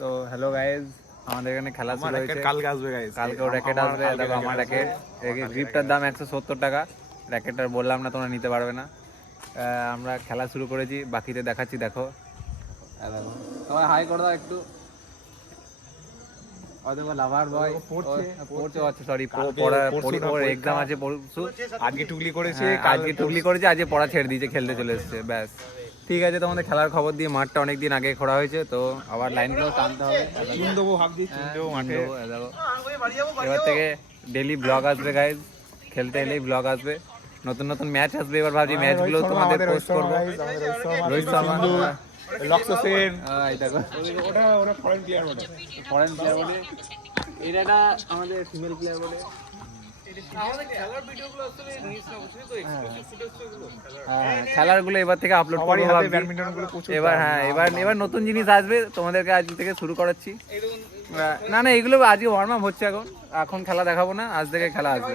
তো hello guys আমাদের এখানে খেলা শুরু হয়েছে। কালকে আসবে গাইস কালকেও র্যাকেট আসবে দেখো আমার র্যাকেট গ্রিপটার দাম একশো সত্তর টাকা। র্যাকেটটার বললাম না তোমরা নিতে পারবে না। আমরা খেলা শুরু করেছি বাকিতে দেখাচ্ছি দেখো। তোমার হাই করে দাও একটু। ও লাভার বয় পড়ছে আচ্ছা সরি পড়া এক্সাম আছে পরশু আজকে টুকলি করেছে হ্যাঁ, আজকে টুকলি করেছে আজকে পড়া ছেড়ে দিয়েছে খেলতে চলে এসেছে ব্যাস। ঠিক আছে তোমাদের খেলার খবর দিয়ে মাঠটা অনেক দিন আগে খোঁড়া হয়েছে তো আবার লাইনগুলো টানতে হবে। চুন দেবো ভাবছি চুন হ্যাঁ, দেবো মাঠে এই দেখো। এবার থেকে ডেলি ব্লগ আসবে গাইজ খেলতে এলেই ব্লগ আসবে। নতুন নতুন ম্যাচ আসবে এবার ভাবছি ম্যাচগুলো তোমাদের পোস্ট করব। রোহিত শর্মা লক্ষ্য সেন। হ্যাঁ, দেখো। ওটা ওটা ফরেন প্লেয়ার ওটা ফরেন প্লেয়ার বলে। এটা আমাদের ফিমেল প্লেয়ার বলে। হ্যাঁ, হ্যাঁ, খেলারগুলো এবার থেকে আপলোড করবগুলো এবার হ্যাঁ এবার এবার নতুন জিনিস আসবে তোমাদেরকে আজ থেকে শুরু করাচ্ছি। না না এগুলো আজকে ওয়ার্ম আপ হচ্ছে এখন। এখন খেলা দেখাবো না আজ থেকে খেলা আসবে।